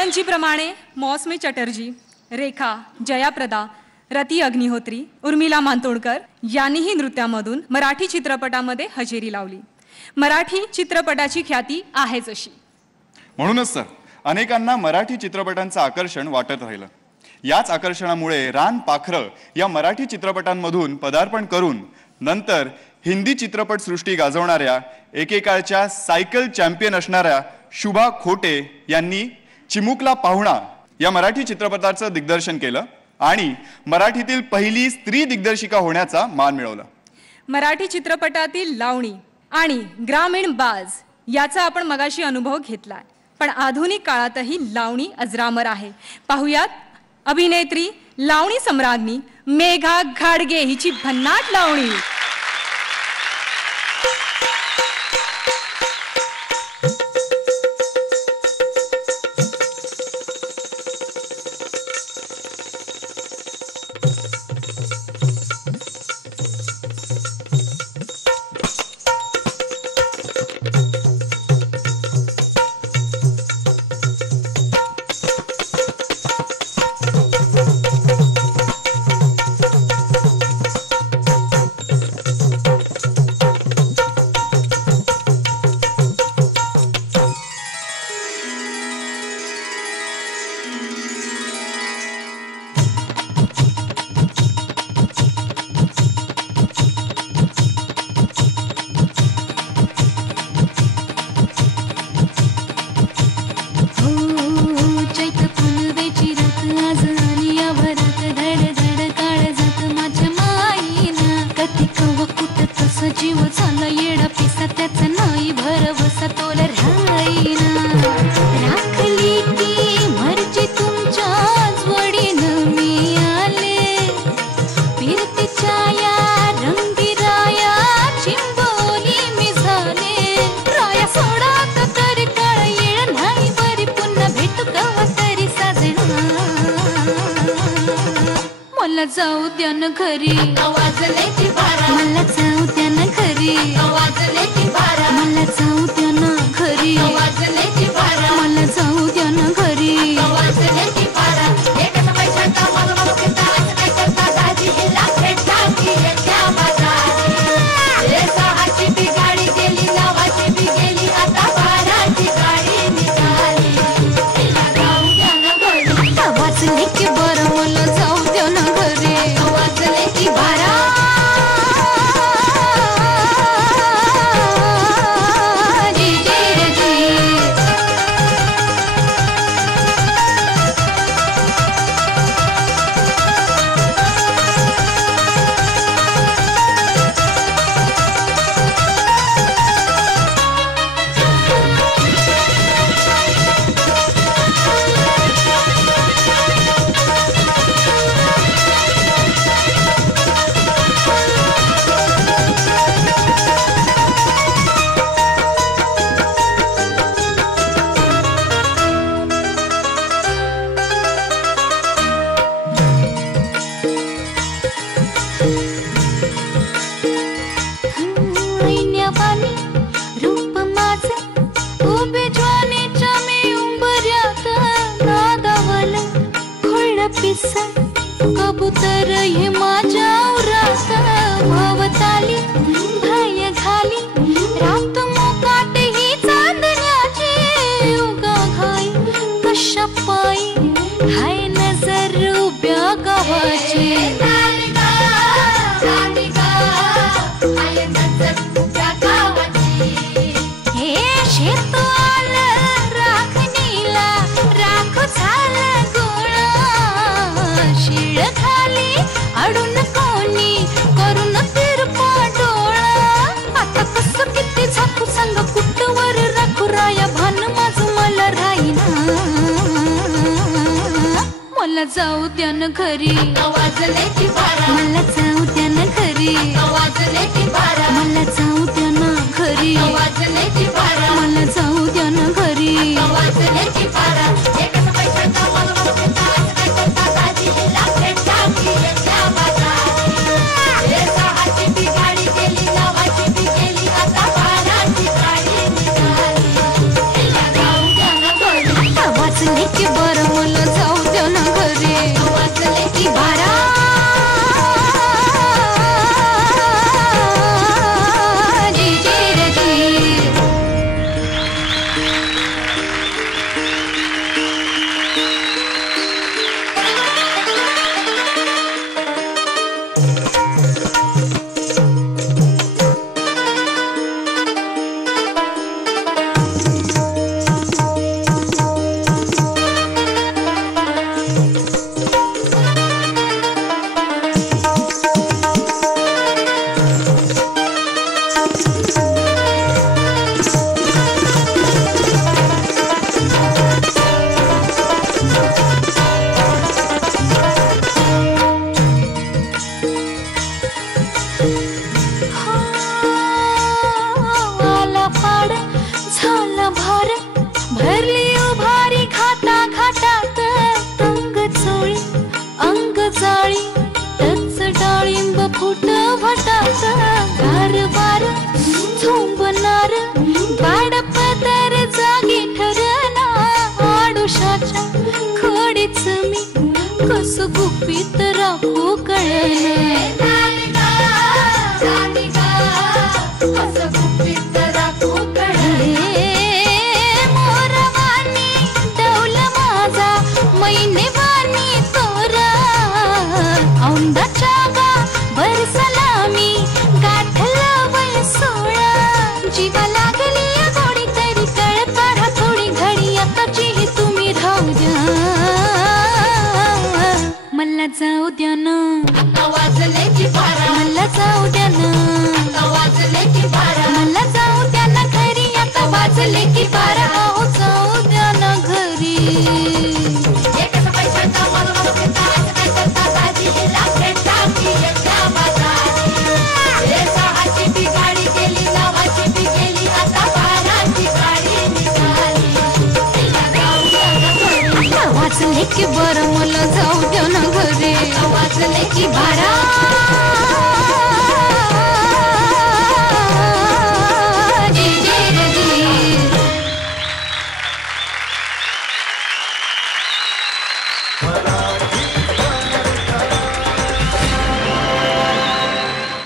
हेलनजीप्रमाणे मौसमी चटर्जी, रेखा, जयाप्रदा, रती अग्निहोत्री, उर्मिला मातोंडकर यांनीही नृत्यामधून मराठी चित्रपटामध्ये हजेरी लावली. मराठी चित्रपटाची ख्याती आहेच अशी. म्हणूनच सर अनेकांना मराठी चित्रपटांचं आकर्षण वाटत राहिलं. याच आकर्षणामुळे रान पाखरं या मराठी चित्रपटांमधून पदार्पण करून नंतर हिंदी चित्रपटसृष्टी गाजवणाऱ्या एकेकाळच्या सायकल चॅम्पियन असणाऱ्या शुभा खोटे यांनी चिमुकला पाहुणा या मराठी चित्रपटाचं दिग्दर्शन केलं आणि मराठीतील पहिली स्त्री दिग्दर्शिका होण्याचा मान मिळवला. मराठी चित्रपटातील लावणी आणि ग्रामीण बाज याचा आपण मगाशी अनुभव घेतलाय, पण आधुनिक काळातही लावणी अजरामर आहे. पाहुयात अभिनेत्री लावणी सम्राज्ञी मेघा घाडगे हिची भन्नाट लावणी. जाऊ द्या न घरी वाजले की बारा, मला जाऊ द्या न घरी वाजले की बारा, मला जाऊ द्या न घरी वाजले की बारा, मला जाऊ द्या न घरी वाजले की बारा. एकाच पैशाचा मला मागता असं काय करता दाजी हिला भेटता की येत्या बाजारी. ए सहाची बी गाडी गेली, नवाची बी गेली, आता बाराची गाडी निघाली. हिला जाऊ द्या न घरी वाजले की बारा, मला जाऊ द्या न घरी वाजले की बारा. कबूतर हे माझ्या उरात भवताली भय घाली, रात मोकाट ही चांदण्याची उगा घाई, कशा पायी हाय नजर उभ्या गावाची. हे शेत आलं राखणीला, राख झालं शिळ खाली अडून कोणी करून तिरपा डोळा. आता कसं किती झाकू सांग कुठवर राखू राया, भान माझं मला राहीना. मला जाऊ द्या न घरी वाजले की बारा, मला जाऊ द्या न घरी वाजले की बारा, मला जाऊ द्या न घरी वाजले की बारा, मला जाऊ द्या न घरी वाजले की बारा. एकाच पैशाचा मला मागता असं काय करता दाजी हिला भेटता की येत्या बाजारी. ए सहाची बी गाडी गेली, नवाची बी गेली, आता बाराची गाडी निघाली. हिला जाऊ द्या न घरी वाजले की जीवा लागली या गोडी तरी कळ काढा थोडी घडी आताची ही तुम्ही राहू द्या मला जाऊ द्या ना वाजले की बारा मला जाऊ द्या ना वाजले की बारा मला जाऊ द्या ना घरी आता वाजले की बारा अहो जाऊ द्या ना घरी वाजले की बारा मला जाऊ द्या ना घरी वाजले की बारा